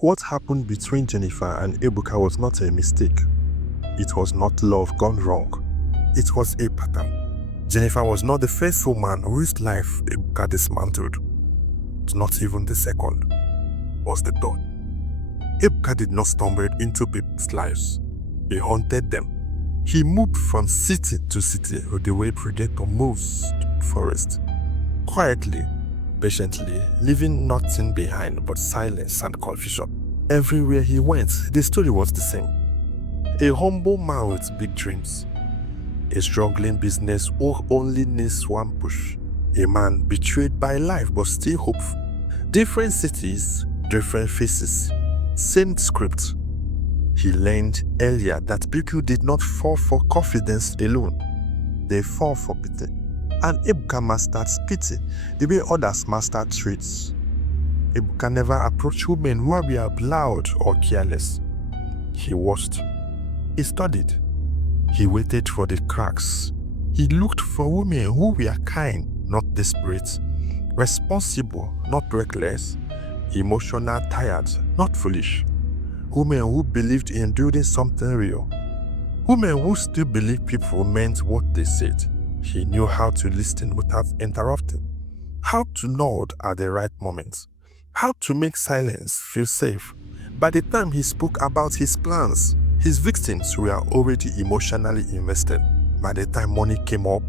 What happened between Jennifer and Ebuka was not a mistake. It was not love gone wrong. It was a pattern. Jennifer was not the first woman whose life Ebuka dismantled. Not even the second. Was the third. Ebuka did not stumble into people's lives. He haunted them. He moved from city to city with the way predator moves to the forest. Quietly, patiently, leaving nothing behind but silence and confusion. Everywhere he went, the story was the same. A humble man with big dreams. A struggling business who only needs one push. A man betrayed by life but still hopeful. Different cities, different faces, same script. He learned earlier that people did not fall for confidence alone. They fall for pity. And Ebuka mastered pity the way others mastered traits. Ebuka never approached women who were loud or careless. He watched. He studied. He waited for the cracks. He looked for women who were kind, not desperate, responsible, not reckless, emotional, tired, not foolish. Women who believed in building something real. Women who still believed people meant what they said. He knew how to listen without interrupting, how to nod at the right moment, how to make silence feel safe. By the time he spoke about his plans, his victims were already emotionally invested. By the time money came up,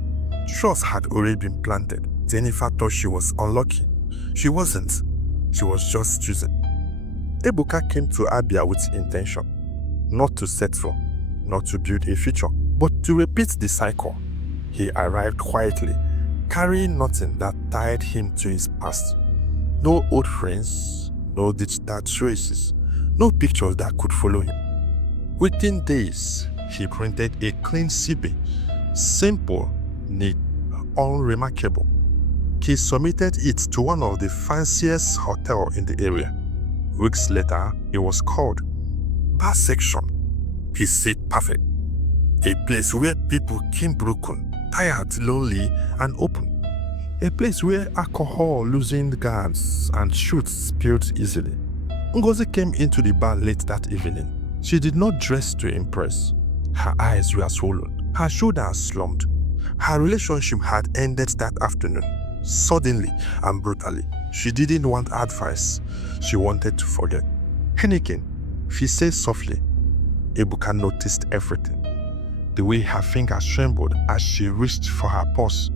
trust had already been planted. Jennifer thought she was unlucky. She wasn't. She was just choosing. Ebuka came to Abia with intention, not to settle, not to build a future, but to repeat the cycle. He arrived quietly, carrying nothing that tied him to his past. No old friends, no digital traces, no pictures that could follow him. Within days, he printed a clean CV, simple, neat, unremarkable. He submitted it to one of the fanciest hotels in the area. Weeks later, it was called Bar Section. He said perfect. A place where people came broken, tired, lonely, and open. A place where alcohol loosened guards and shoots spilled easily. Ngozi came into the bar late that evening. She did not dress to impress. Her eyes were swollen, her shoulders slumped. Her relationship had ended that afternoon, suddenly and brutally. She didn't want advice. She wanted to forget. Heineken, she said softly. Ebuka noticed everything. The way her fingers trembled as she reached for her purse.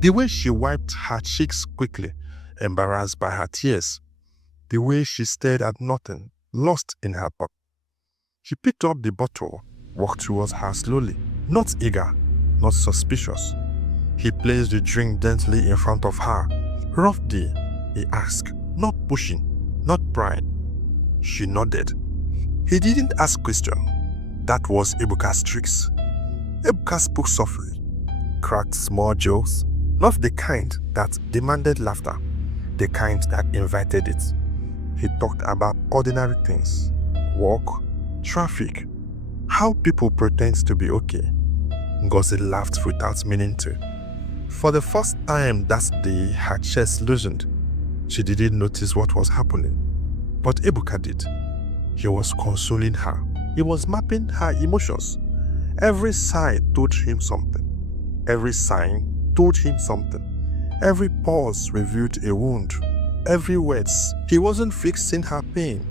The way she wiped her cheeks quickly, embarrassed by her tears. The way she stared at nothing, lost in her thought. He picked up the bottle, walked towards her slowly, not eager, not suspicious. He placed the drink gently in front of her. Rough day, he asked, not pushing, not prying. She nodded. He didn't ask questions. That was Ebuka's tricks. Ebuka spoke softly, cracked small jokes, not the kind that demanded laughter, the kind that invited it. He talked about ordinary things, work, traffic, how people pretend to be okay. Ngozi laughed without meaning to. For the first time that day, her chest loosened. She didn't notice what was happening, but Ebuka did. He was consoling her. He was mapping her emotions. Every sigh told him something. Every sign told him something. Every pause revealed a wound. Every words, he wasn't fixing her pain.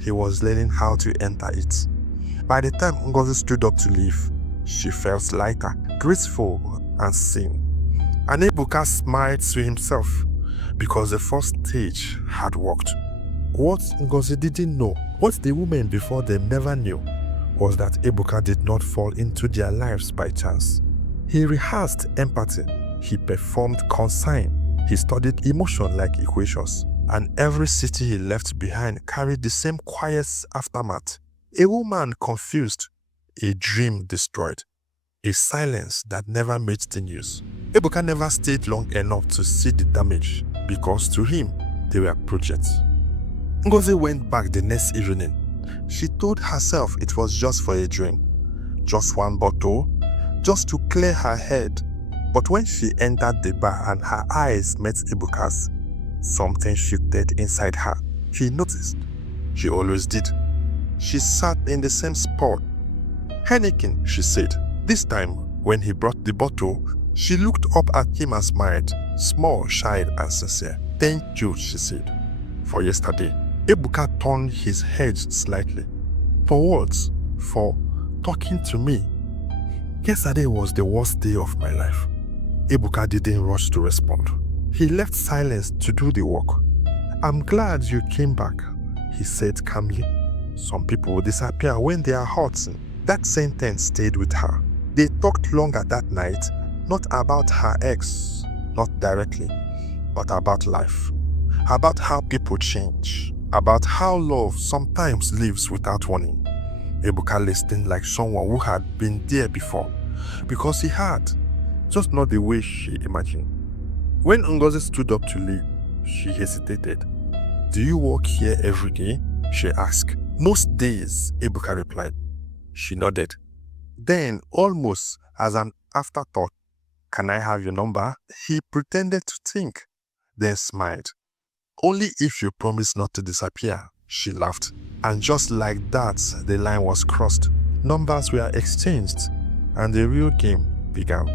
He was learning how to enter it. By the time Ngozi stood up to leave, she felt lighter, graceful, and sane. And Ebuka smiled to himself because the first stage had worked. What Ngozi didn't know, what the women before them never knew, was that Ebuka did not fall into their lives by chance. He rehearsed empathy. He performed consign. He studied emotion like equations. And every city he left behind carried the same quiet aftermath. A woman confused, a dream destroyed, a silence that never made the news. Ebuka never stayed long enough to see the damage because to him, they were projects. Ngozi went back the next evening. She told herself it was just for a drink, just one bottle, just to clear her head. But when she entered the bar and her eyes met Ebuka's, something shifted inside her. She noticed. She always did. She sat in the same spot. Heineken, she said. This time, when he brought the bottle, she looked up at him and smiled, small, shy, and sincere. Thank you, she said, for yesterday. Ebuka turned his head slightly. For what? For talking to me. Yesterday was the worst day of my life. Ebuka didn't rush to respond. He left silence to do the work. I'm glad you came back, he said calmly. Some people disappear when they are hurting. That sentence stayed with her. They talked longer that night, not about her ex, not directly, but about life. About how people change. About how love sometimes leaves without warning. Ebuka listened like someone who had been there before, because he had, just not the way she imagined. When Ngozi stood up to leave, she hesitated. Do you work here every day? She asked. Most days, Ebuka replied. She nodded. Then, almost as an afterthought, can I have your number? He pretended to think, then smiled. Only if you promise not to disappear, she laughed. And just like that, the line was crossed. Numbers were exchanged, and the real game began.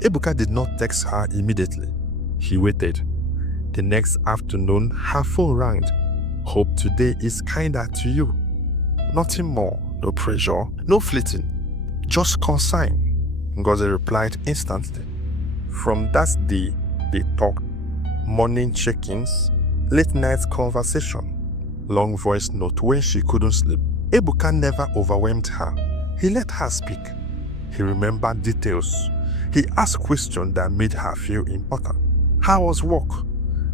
Ebuka did not text her immediately. He waited. The next afternoon, her phone rang. Hope today is kinder to you. Nothing more, no pressure, no fleeting. Just consign. Ngozi replied instantly. From that day, they talked. Morning check-ins, late night conversation, long voice note when she couldn't sleep. Ebuka never overwhelmed her. He let her speak. He remembered details. He asked questions that made her feel important. How was work?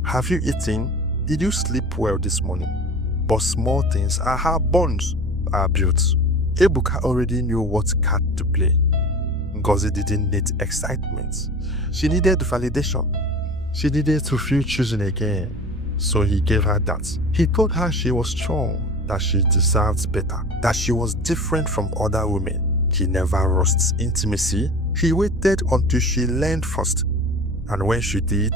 Have you eaten? Did you sleep well this morning? But small things are how bonds are built. Ebuka already knew what card to play. Ngozi didn't need excitement. She needed validation. She needed to feel chosen again. So he gave her that. He told her she was strong, that she deserved better, that she was different from other women. He never rushed intimacy. He waited until she learned first. And when she did,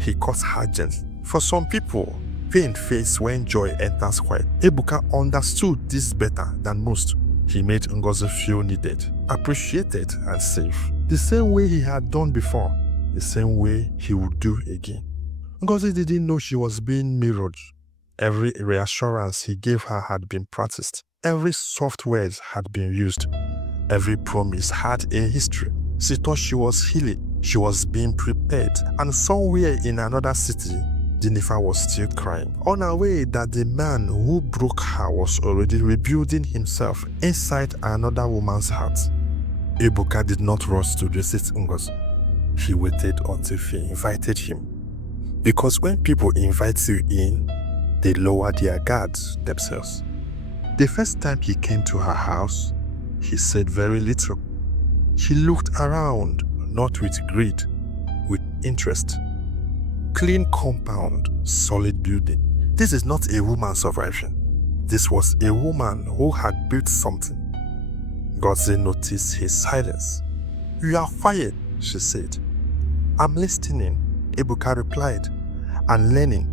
he caught her gently. For some people, pain fades when joy enters quiet. Ebuka understood this better than most. He made Ngozi feel needed, appreciated, and safe. The same way he had done before, the same way he would do again. Ngozi didn't know she was being mirrored. Every reassurance he gave her had been practiced. Every soft word had been used. Every promise had a history. She thought she was healing. She was being prepared. And somewhere in another city, Jennifer was still crying, unaware that the man who broke her was already rebuilding himself inside another woman's heart. Ebuka did not rush to visit Ngozi. He waited until she invited him. Because when people invite you in, they lower their guards themselves. The first time he came to her house, he said very little. He looked around, not with greed, with interest. Clean compound, solid building. This is not a woman surviving. This was a woman who had built something. Ngozi noticed his silence. You are quiet, she said. I'm listening, Ebuka replied. And learning,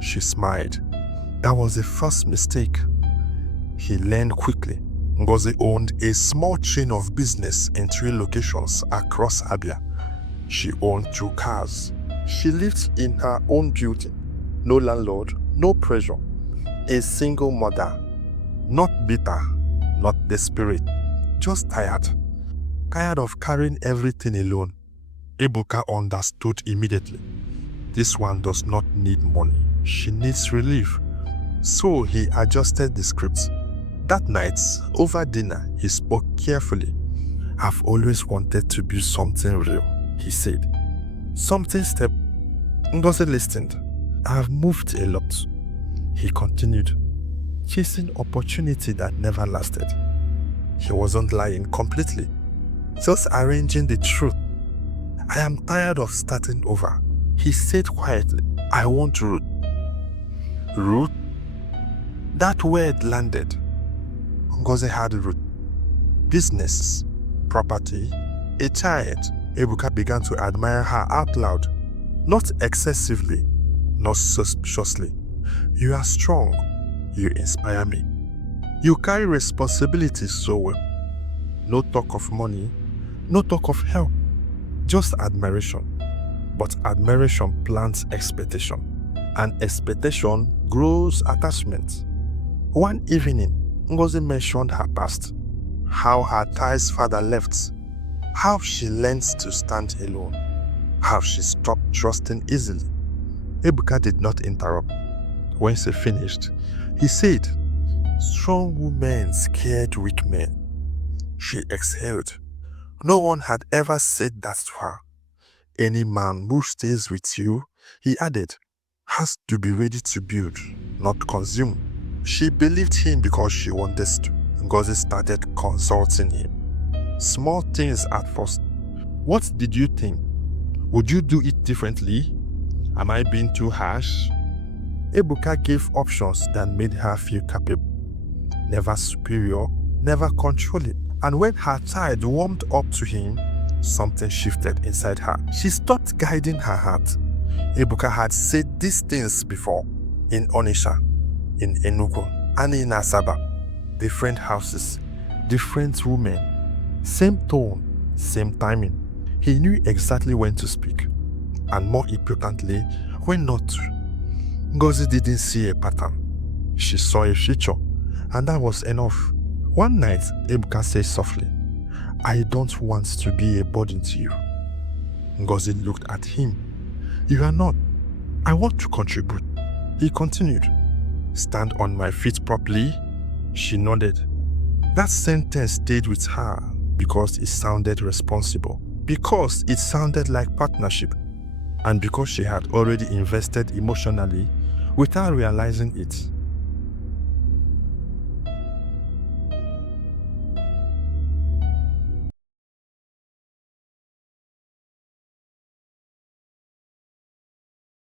she smiled. That was the first mistake. He learned quickly. Ngozi owned a small chain of business in 3 locations across Abia. She owned 2 cars. She lived in her own building. No landlord, no pressure. A single mother. Not bitter, not desperate. Just tired. Tired of carrying everything alone. Ebuka understood immediately. This one does not need money. She needs relief. So he adjusted the script. That night, over dinner, he spoke carefully. I've always wanted to build something real, he said. Something step. Ngozi listened. I've moved a lot. He continued, chasing opportunity that never lasted. He wasn't lying completely, just arranging the truth. I am tired of starting over. He said quietly, I want root. Root? That word landed. Ngozi had root. Business, property, a child. Ebuka began to admire her out loud. Not excessively, not suspiciously. You are strong. You inspire me. You carry responsibilities so well. No talk of money, no talk of help, just admiration. But admiration plants expectation, and expectation grows attachment. One evening, Ngozi mentioned her past, how her Thai's father left, how she learned to stand alone, how she stopped trusting easily. Ebuka did not interrupt. When she finished, he said, "Strong women scared weak men." She exhaled. No one had ever said that to her. Any man who stays with you, he added, has to be ready to build, not consume. She believed him because she wanted to. Ngozi started consulting him. Small things at first. What did you think? Would you do it differently? Am I being too harsh? Ebuka gave options that made her feel capable. Never superior, never controlling. And when her tide warmed up to him, something shifted inside her. She stopped guiding her heart. Ebuka had said these things before, in Onitsha, in Enugu, and in Asaba. Different houses, different women, same tone, same timing. He knew exactly when to speak, and more importantly, when not to. Ngozi didn't see a pattern. She saw a future, and that was enough. One night, Ebuka said softly, "I don't want to be a burden to you." Ngozi looked at him. "You are not. I want to contribute." He continued, "Stand on my feet properly." She nodded. That sentence stayed with her because it sounded responsible, because it sounded like partnership, and because she had already invested emotionally without realizing it.